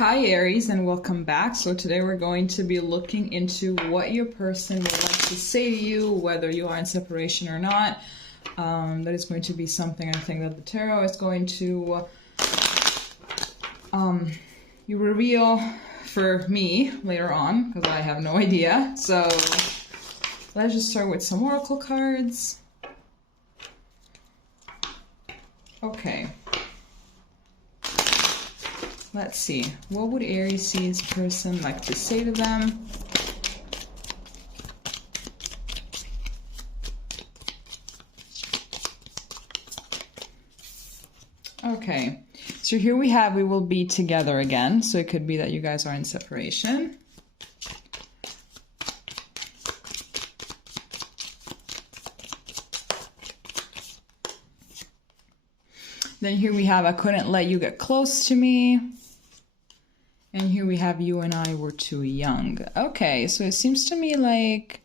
Hi Aries, and welcome back. So today we're going to be looking into what your person would like to say to you, whether you are in separation or not. That is going to be something I think that the tarot is going to you reveal for me later on, because I have no idea. So let's just start with some oracle cards. Okay. Let's see. What would Aries' person like to say to them? Okay. So here we have, we will be together again. So it could be that you guys are in separation. Then here we have, I couldn't let you get close to me. And here we have, you and I were too young. Okay, so it seems to me like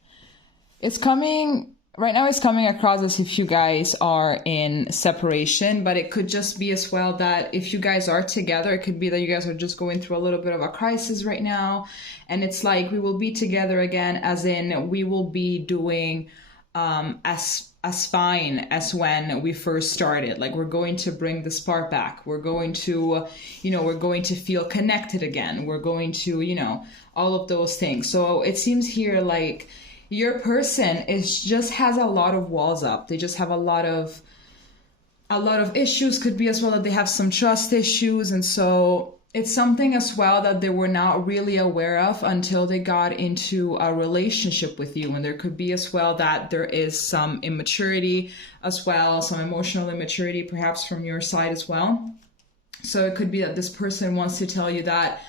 it's coming, right now it's coming across as if you guys are in separation, but it could just be as well that if you guys are together, it could be that you guys are just going through a little bit of a crisis right now. And it's like, we will be together again, as in we will be doing as fine as when we first started. Like, we're going to bring the spark back. We're going to, we're going to feel connected again. We're going to, all of those things. So it seems here like your person just has a lot of walls up. They just have a lot of issues. Could be as well that they have some trust issues. And so it's something as well that they were not really aware of until they got into a relationship with you. And there could be as well that there is some immaturity as well, some emotional immaturity perhaps from your side as well. So it could be that this person wants to tell you that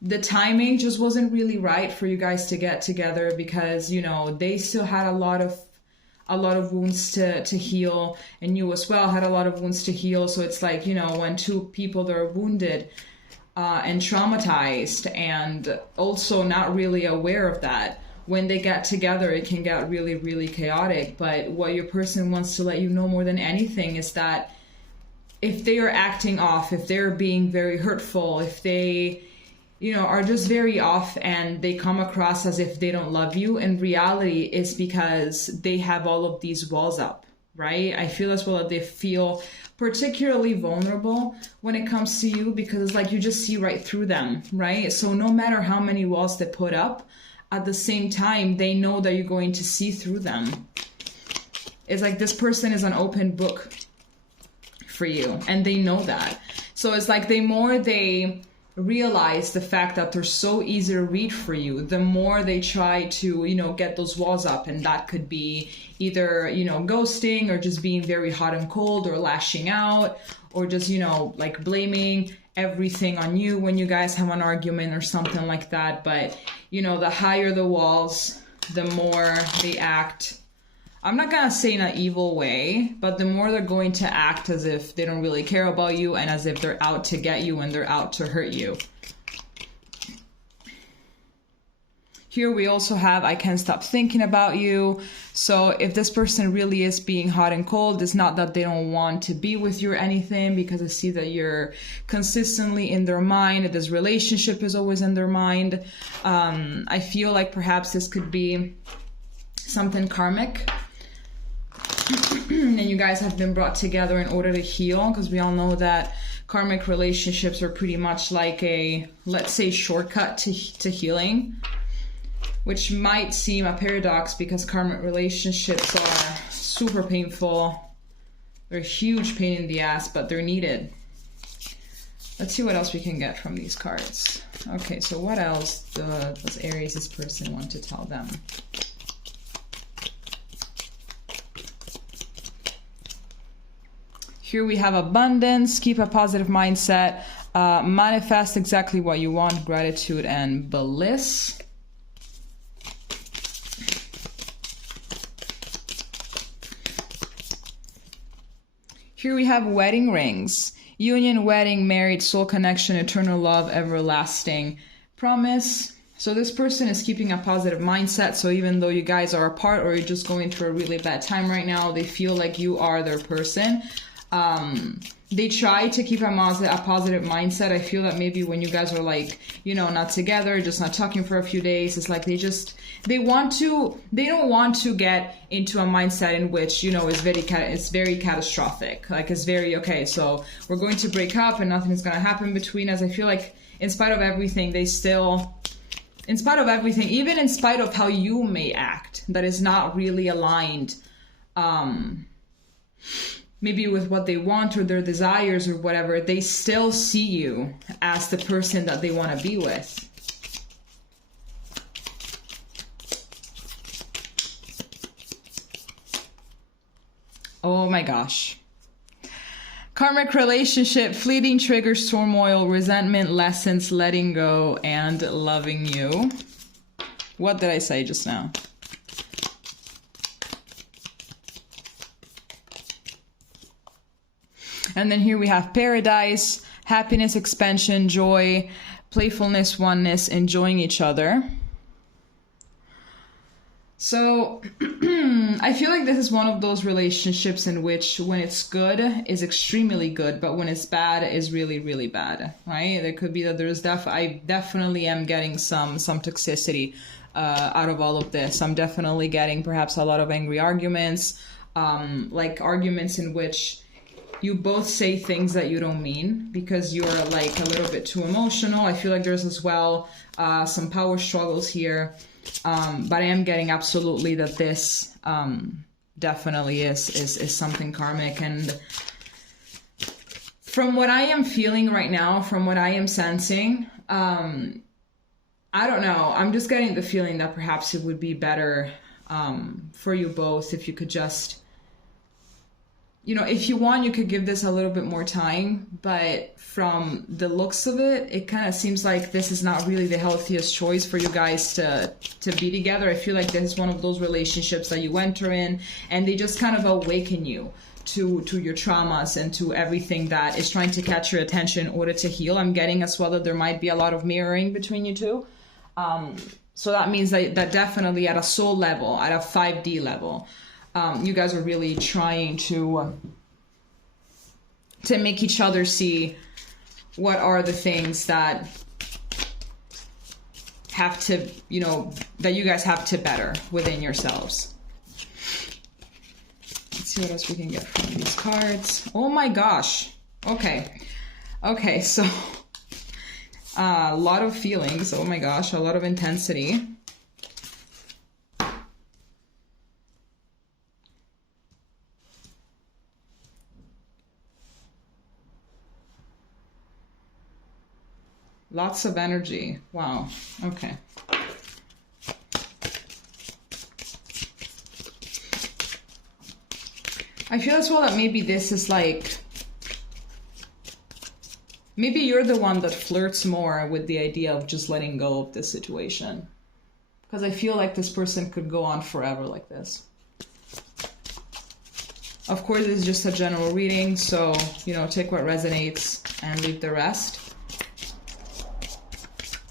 the timing just wasn't really right for you guys to get together, because, they still had a lot of wounds to heal, and you as well had a lot of wounds to heal. So it's like, when two people that are wounded and traumatized and also not really aware of that, when they get together, it can get really, really chaotic. But what your person wants to let you know more than anything is that if they are acting off, if they're being very hurtful, if they are just very off and they come across as if they don't love you, in reality it's because they have all of these walls up, right? I feel as well that they feel particularly vulnerable when it comes to you, because it's like you just see right through them, right? So no matter how many walls they put up, at the same time, they know that you're going to see through them. It's like this person is an open book for you, and they know that. So it's like the more they realize the fact that they're so easy to read for you, the more they try to, get those walls up. And that could be either, ghosting, or just being very hot and cold, or lashing out, or just, like blaming everything on you when you guys have an argument or something like that. But, the higher the walls, the more they act, I'm not going to say in an evil way, but the more they're going to act as if they don't really care about you, and as if they're out to get you and they're out to hurt you. Here we also have, I can't stop thinking about you. So if this person really is being hot and cold, it's not that they don't want to be with you or anything, because I see that you're consistently in their mind, that this relationship is always in their mind. I feel like perhaps this could be something karmic. And you guys have been brought together in order to heal, because we all know that karmic relationships are pretty much like a, let's say, shortcut to healing, which might seem a paradox, because karmic relationships are super painful. They're a huge pain in the ass, but they're needed. Let's see what else we can get from these cards. Okay, so what else does Aries' person want to tell them? Here we have abundance, keep a positive mindset, manifest exactly what you want, gratitude and bliss. Here we have wedding rings, union, wedding, married, soul connection, eternal love, everlasting promise. So this person is keeping a positive mindset. So even though you guys are apart, or you're just going through a really bad time right now, they feel like you are their person. They try to keep a positive mindset. I feel that maybe when you guys are like, you know, not together, just not talking for a few days, it's like they don't want to get into a mindset in which, you know, it's very catastrophic. Like, it's very, okay, so we're going to break up and nothing's going to happen between us. I feel like in spite of everything, even in spite of how you may act, that is not really aligned, maybe with what they want or their desires or whatever, they still see you as the person that they want to be with. Oh my gosh. Karmic relationship, fleeting triggers, turmoil, resentment, lessons, letting go, and loving you. What did I say just now? And then here we have paradise, happiness, expansion, joy, playfulness, oneness, enjoying each other. So I feel like this is one of those relationships in which when it's good is extremely good, but when it's bad is really, really bad, right? There could be that I definitely am getting some toxicity out of all of this. I'm definitely getting perhaps a lot of angry arguments, like arguments in which you both say things that you don't mean because you're like a little bit too emotional. I feel like there's as well some power struggles here. But I am getting absolutely that this definitely is something karmic. And from what I am feeling right now, from what I am sensing, I don't know. I'm just getting the feeling that perhaps it would be better for you both if you could just, you know, if you want, you could give this a little bit more time, but from the looks of it, it kind of seems like this is not really the healthiest choice for you guys to be together. I feel like this is one of those relationships that you enter in and they just kind of awaken you to your traumas and to everything that is trying to catch your attention in order to heal. I'm getting as well that there might be a lot of mirroring between you two. So that means that definitely at a soul level, at a 5D level, you guys are really trying to make each other see what are the things that have to, you know, that you guys have to better within yourselves. Let's see what else we can get from these cards. Oh my gosh. Okay, so a lot of feelings. Oh my gosh, a lot of intensity. Lots of energy. Wow. Okay. I feel as well that maybe this is like, maybe you're the one that flirts more with the idea of just letting go of this situation. Because I feel like this person could go on forever like this. Of course, it's just a general reading, so, you know, take what resonates and leave the rest.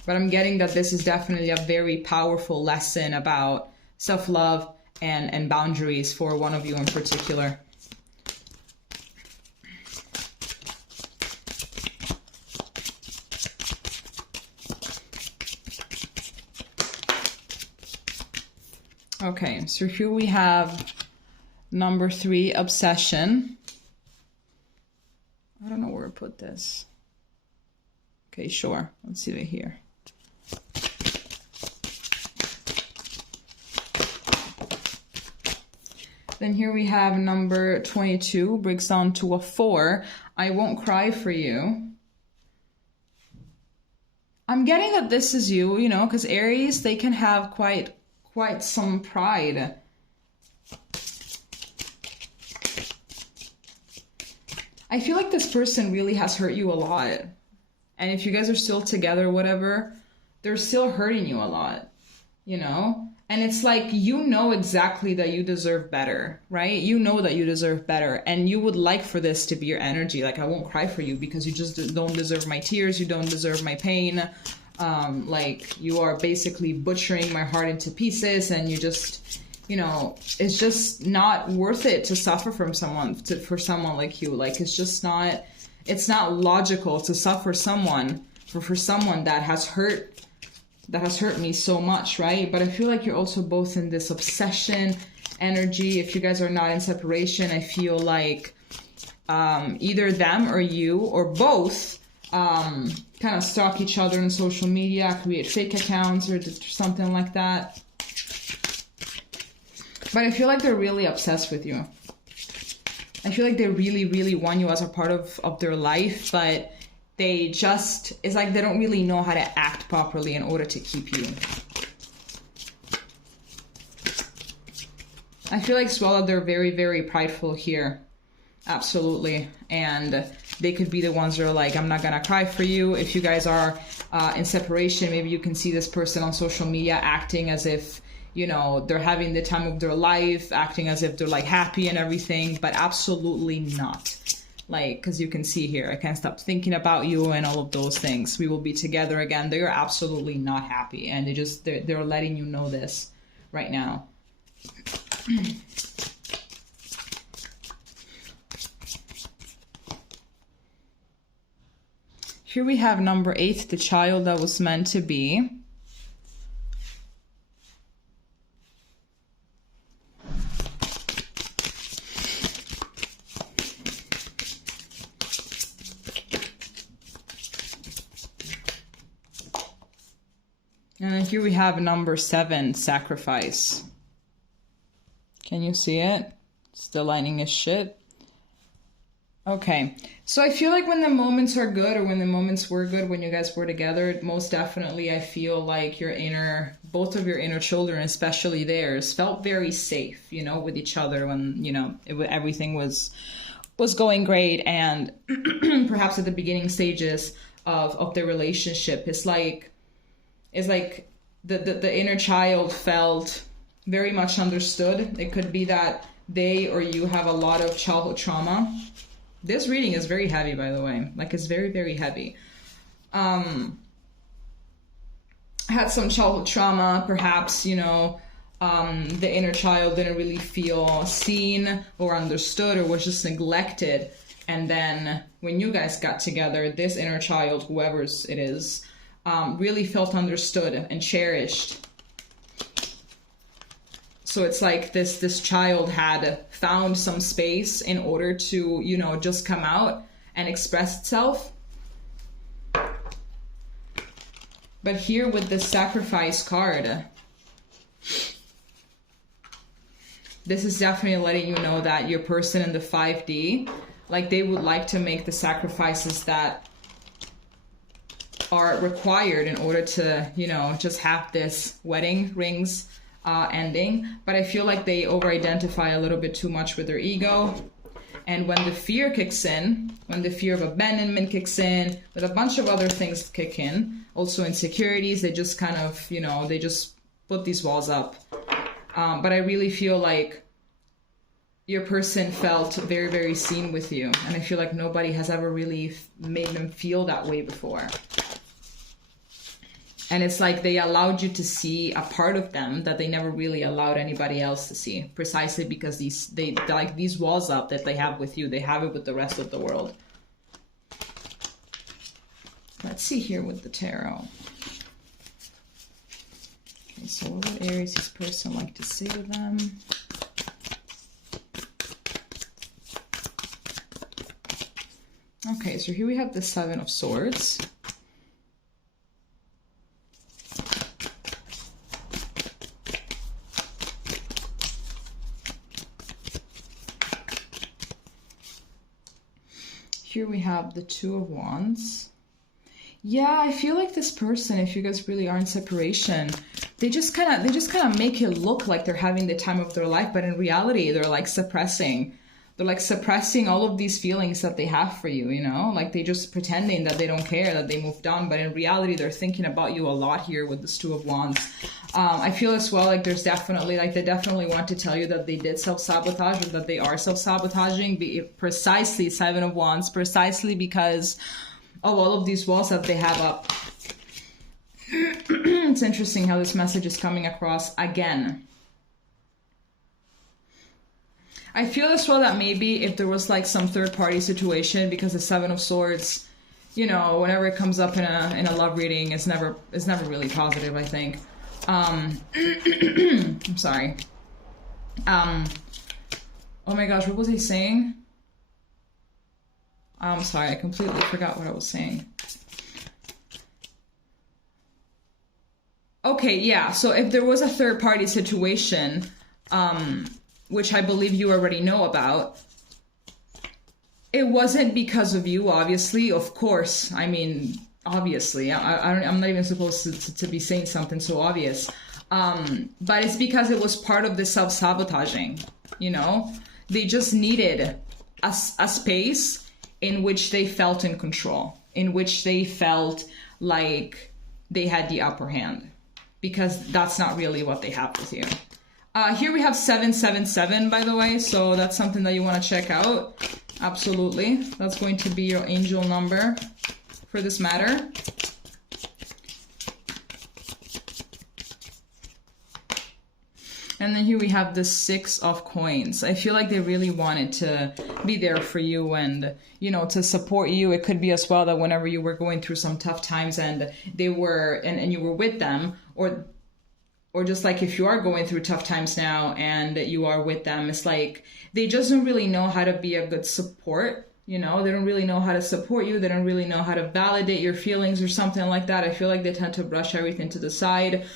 But I'm getting that this is definitely a very powerful lesson about self-love and boundaries for one of you in particular. Okay, so here we have number 3, obsession. I don't know where to put this. Okay, sure. Let's see right here. Then here we have number 22, breaks down to a 4. I won't cry for you. I'm getting that this is you, you know, because Aries, they can have quite some pride. I feel like this person really has hurt you a lot. And if you guys are still together or whatever, they're still hurting you a lot, you know? And it's like, you know exactly that you deserve better, right? You know that you deserve better. And you would like for this to be your energy. Like, I won't cry for you because you just don't deserve my tears. You don't deserve my pain. Like, you are basically butchering my heart into pieces. And you just, you know, it's just not worth it to suffer from someone, for someone like you. Like, it's just not, it's not logical to suffer someone, for someone that has hurt me so much, right? But I feel like you're also both in this obsession energy. If you guys are not in separation, I feel like either them or you or both kind of stalk each other on social media, create fake accounts or something like that. But I feel like they're really obsessed with you. I feel like they really, really want you as a part of their life, but they just, it's like they don't really know how to act properly in order to keep you. I feel like as well that they're very, very prideful here. Absolutely. And they could be the ones that are like, I'm not gonna cry for you. If you guys are in separation, maybe you can see this person on social media acting as if, you know, they're having the time of their life, acting as if they're like happy and everything, but absolutely not. Like, because you can see here, I can't stop thinking about you and all of those things. We will be together again. They are absolutely not happy. And they're letting you know this right now. Here we have number 8, the child that was meant to be. And then here we have number 7, sacrifice. Can you see it? Still lining his shit. Okay, so I feel like when the moments are good, or when the moments were good, when you guys were together, most definitely I feel like both of your inner children, especially theirs, felt very safe, you know, with each other when, you know, everything was going great. And perhaps at the beginning stages of their relationship, it's like the inner child felt very much understood. It could be that they or you have a lot of childhood trauma. This reading is very heavy, by the way. Like, it's very, very heavy. Had some childhood trauma, perhaps, you know, the inner child didn't really feel seen or understood, or was just neglected. And then when you guys got together, this inner child, whoever's it is, really felt understood and cherished. So it's like this child had found some space in order to, you know, just come out and express itself. But here with the sacrifice card, this is definitely letting you know that your person in the 5D, like, they would like to make the sacrifices that are required in order to, you know, just have this wedding rings ending. But I feel like they over-identify a little bit too much with their ego. And when the fear kicks in, when the fear of abandonment kicks in, with a bunch of other things kick in, also insecurities, they just kind of, you know, they just put these walls up. But I really feel like your person felt very, very seen with you. And I feel like nobody has ever really made them feel that way before. And it's like they allowed you to see a part of them that they never really allowed anybody else to see, precisely because these walls up that they have with you, they have it with the rest of the world. Let's see here with the tarot. Okay, so what would Aries' person like to say to them? Okay, so here we have the 7 of Swords. Here we have the 2 of Wands. Yeah, I feel like this person, if you guys really are in separation, they just kind of make it look like they're having the time of their life, but in reality, they're like suppressing all of these feelings that they have for you, you know? Like, they just pretending that they don't care, that they moved on, but in reality, they're thinking about you a lot here with this 2 of Wands. I feel as well like there's definitely, like, they definitely want to tell you that they did self-sabotage, or that they are self-sabotaging, precisely 7 of Wands, precisely because of all of these walls that they have up. It's interesting how this message is coming across again. I feel as well that maybe if there was like some third party situation, because the Seven of Swords, you know, whenever it comes up in a love reading, it's never really positive, I think. I'm sorry. Oh my gosh, what was I saying? I'm sorry, I completely forgot what I was saying. Okay, yeah, so if there was a third party situation, which I believe you already know about, it wasn't because of you, obviously, of course. I mean, obviously, I'm not even supposed to be saying something so obvious. But it's because it was part of the self-sabotaging, you know? They just needed a space in which they felt in control, in which they felt like they had the upper hand, because that's not really what they have with you. Here we have 777, by the way, so that's something that you want to check out. Absolutely. That's going to be your angel number for this matter. And then here we have the 6 of Coins. I feel like they really wanted to be there for you and, you know, to support you. It could be as well that whenever you were going through some tough times and they were, and you were with them, or just like if you are going through tough times now and you are with them, it's like they just don't really know how to be a good support. You know, they don't really know how to support you. They don't really know how to validate your feelings or something like that. I feel like they tend to brush everything to the side.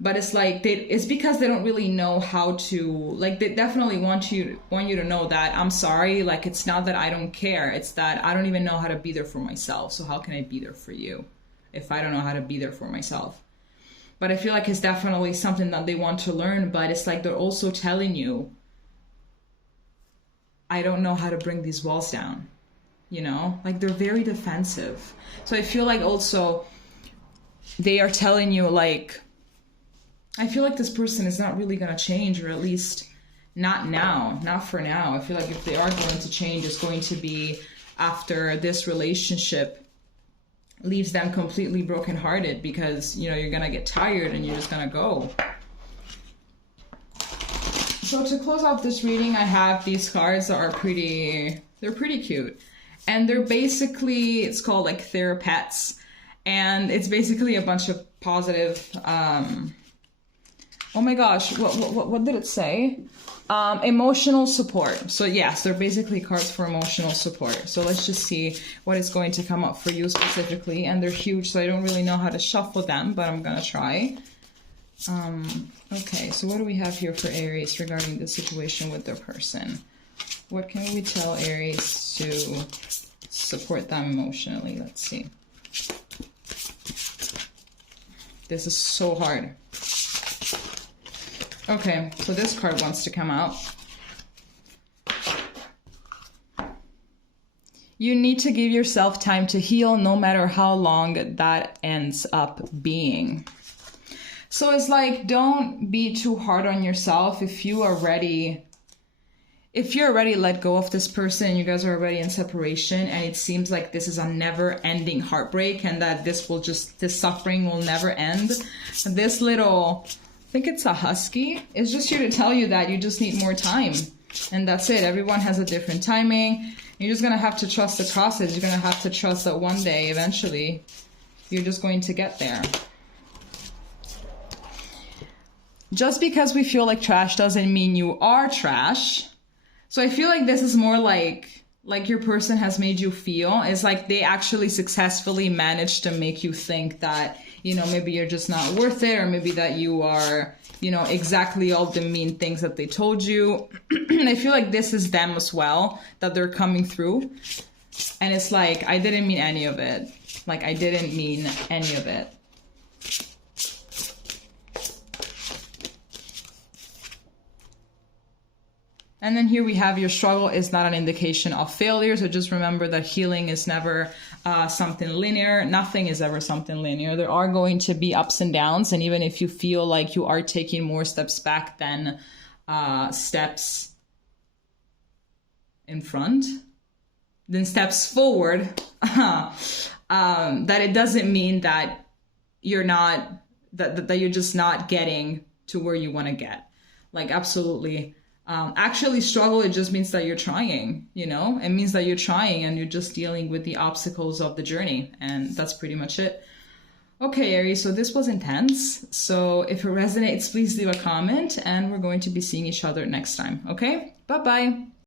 But it's like it's because they don't really know how to, like, they definitely want you to know that I'm sorry. Like, it's not that I don't care. It's that I don't even know how to be there for myself. So how can I be there for you if I don't know how to be there for myself? But I feel like it's definitely something that they want to learn, but it's like they're also telling you, I don't know how to bring these walls down, you know? Like, they're very defensive. So I feel like also they are telling you, like, I feel like this person is not really going to change, or at least not now, not for now. I feel like if they are going to change, it's going to be after this relationship leaves them completely brokenhearted, because, you know, you're going to get tired and you're just going to go. So to close off this reading, I have these cards that are they're pretty cute. And they're basically, it's called like Thera pets. And it's basically a bunch of positive, oh my gosh, what did it say? Emotional support. So yes, they're basically cards for emotional support. So let's just see what is going to come up for you specifically. And they're huge, so I don't really know how to shuffle them, but I'm gonna try. Okay, so what do we have here for Aries regarding the situation with their person? What can we tell Aries to support them emotionally? Let's see. This is so hard. Okay, so this card wants to come out. You need to give yourself time to heal, no matter how long that ends up being. So it's like, don't be too hard on yourself. If you're already let go of this person, you guys are already in separation, and it seems like this is a never-ending heartbreak, and that this suffering will never end. This little, I think it's a husky, is just here to tell you that you just need more time. And that's it. Everyone has a different timing. You're just going to have to trust the process. You're going to have to trust that one day, eventually, you're just going to get there. Just because we feel like trash doesn't mean you are trash. So I feel like this is more like your person has made you feel. It's like they actually successfully managed to make you think that, you know, maybe you're just not worth it, or maybe that you are, you know, exactly all the mean things that they told you. I feel like this is them as well, that they're coming through. And it's like, I didn't mean any of it. Like, I didn't mean any of it. And then here we have, your struggle is not an indication of failure. So just remember that healing is never something linear. Nothing is ever something linear. There are going to be ups and downs. And even if you feel like you are taking more steps back than steps in front, then steps forward, that it doesn't mean that you're not, that you're just not getting to where you want to get. Like, absolutely. actually struggle. It just means that you're trying, you know? It means that you're trying and you're just dealing with the obstacles of the journey. And that's pretty much it. Okay, Aries, so this was intense. So if it resonates, please leave a comment and we're going to be seeing each other next time. Okay, bye-bye.